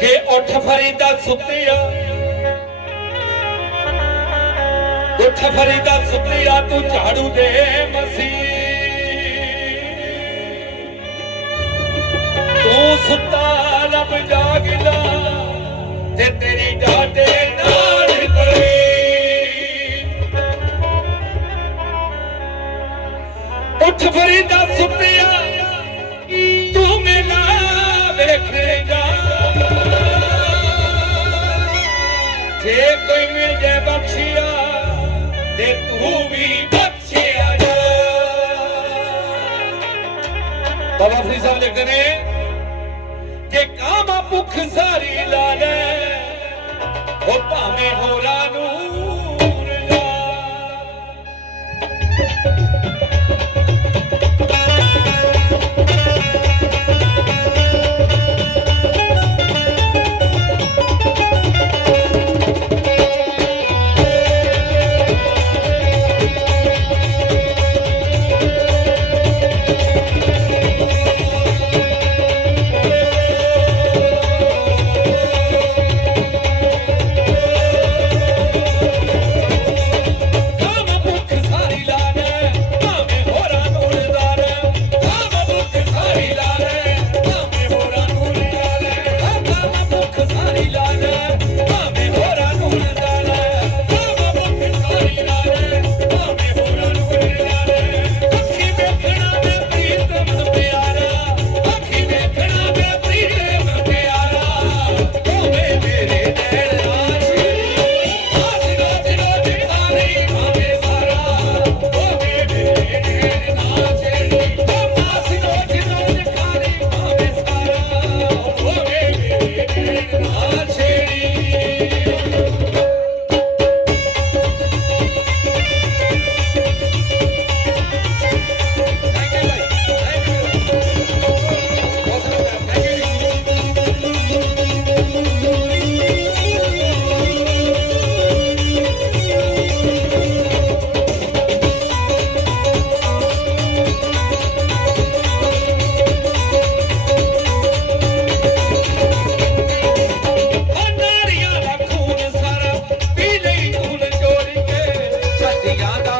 ਕਿ ਉੱਠ ਫਰੀਦਾ ਸੁੱਤਿਆ, ਉੱਠ ਫਰੀਦਾ ਆ ਤੂੰ ਝਾੜੂ ਦੇ ਮਸੀ ਤੂੰ ਸੁੱਤਾ, ਰੱਬ ਜਾਗਦਾ। ਤੇ ਤੂੰ ਵੀ ਬਖਸ਼ਿਆ ਜਾ। ਬਾਬਾ ਫਰੀਦ ਸਾਹਿਬ ਲਿਖਦੇ ਨੇ ਕਿ ਕਾਮਾ ਭੁੱਖ ਸਾਰੀ ਲਾ ਲੈ, ਉਹ ਭਾਵੇਂ ਹੋਰਾਂ ਨੂੰ ಯಾದಾ